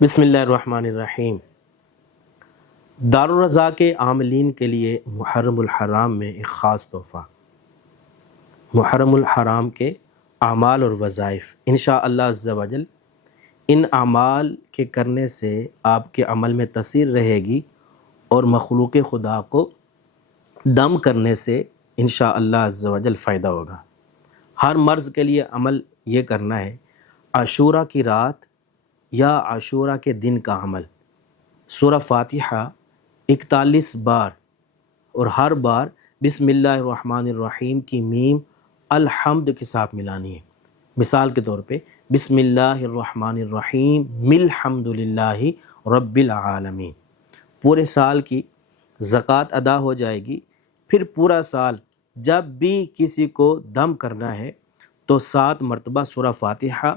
بسم اللہ الرحمن الرحیم۔ دارالرضا کے عاملین کے لیے محرم الحرام میں ایک خاص تحفہ، محرم الحرام کے اعمال اور وظائف انشاءاللہ عز و جل ان اعمال کے کرنے سے آپ کے عمل میں تاثیر رہے گی اور مخلوق خدا کو دم کرنے سے انشاءاللہ عز و جل فائدہ ہوگا۔ ہر مرض کے لیے عمل یہ کرنا ہے، عاشورہ کی رات یا عاشورہ کے دن کا عمل، سورہ فاتحہ 41 بار اور ہر بار بسم اللہ الرحمن الرحیم کی میم الحمد کے ساتھ ملانی ہے۔ مثال کے طور پہ بسم اللہ الرحمن الرحیم الحمد للہ رب العالمین، پورے سال کی زکوٰۃ ادا ہو جائے گی۔ پھر پورا سال جب بھی کسی کو دم کرنا ہے تو 7 مرتبہ سورہ فاتحہ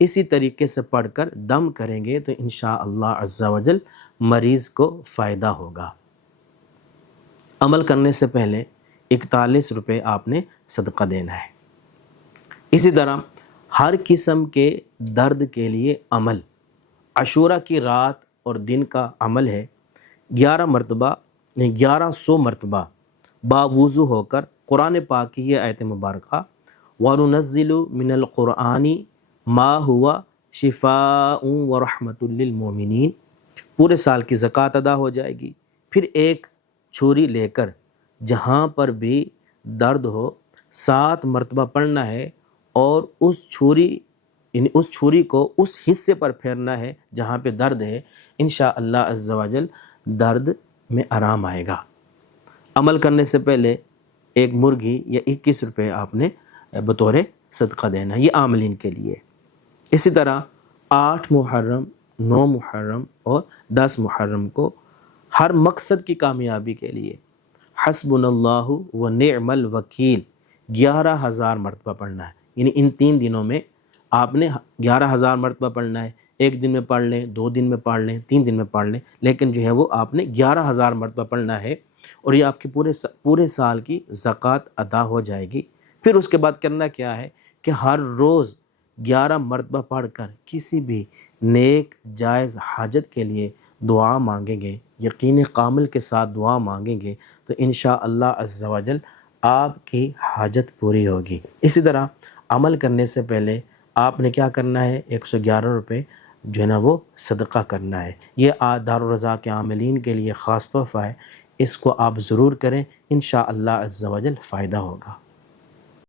اسی طریقے سے پڑھ کر دم کریں گے تو انشاءاللہ عز و جل مریض کو فائدہ ہوگا۔ عمل کرنے سے پہلے 41 روپے آپ نے صدقہ دینا ہے۔ اسی طرح ہر قسم کے درد کے لیے عمل، عاشورہ کی رات اور دن کا عمل ہے 1100 مرتبہ باوضو ہو کر قرآن پاک کی یہ آیت مبارکہ وَنُنَزِّلُ مِنَ الْقُرْآنِ مَا هُوَ شِفَاءٌ وَرَحْمَةٌ لِّلْمُؤْمِنِينَ، پورے سال کی زکوٰۃ ادا ہو جائے گی۔ پھر ایک چھری لے کر جہاں پر بھی درد ہو 7 مرتبہ پڑھنا ہے اور اس چھری کو اس حصے پر پھیرنا ہے جہاں پہ درد ہے، انشاءاللہ عز و جل درد میں آرام آئے گا۔ عمل کرنے سے پہلے ایک مرغی یا 21 روپے آپ نے بطور صدقہ دینا ہے، یہ عاملین کے لیے۔ اسی طرح 8 محرم، 9 محرم اور 10 محرم کو ہر مقصد کی کامیابی کے لیے حسبنا اللہ و نعم الوکیل 11,000 مرتبہ پڑھنا ہے۔ یعنی ان 3 دنوں میں آپ نے 11,000 مرتبہ پڑھنا ہے۔ ایک دن میں پڑھ لیں، 2 دن میں پڑھ لیں، 3 دن میں پڑھ لیں، لیکن جو ہے وہ آپ نے 11,000 مرتبہ پڑھنا ہے اور یہ آپ کے پورے سال کی زکوٰۃ ادا ہو جائے گی۔ پھر اس کے بعد کرنا کیا ہے کہ ہر روز 11 مرتبہ پڑھ کر کسی بھی نیک جائز حاجت کے لیے دعا مانگیں گے، یقین کامل کے ساتھ دعا مانگیں گے تو انشاءاللہ عز و جل آپ کی حاجت پوری ہوگی۔ اسی طرح عمل کرنے سے پہلے آپ نے کیا کرنا ہے، 111 روپے جو ہے نا وہ صدقہ کرنا ہے۔ یہ دارالرضا کے عاملین کے لیے خاص تحفہ ہے، اس کو آپ ضرور کریں، انشاءاللہ عز و جل فائدہ ہوگا۔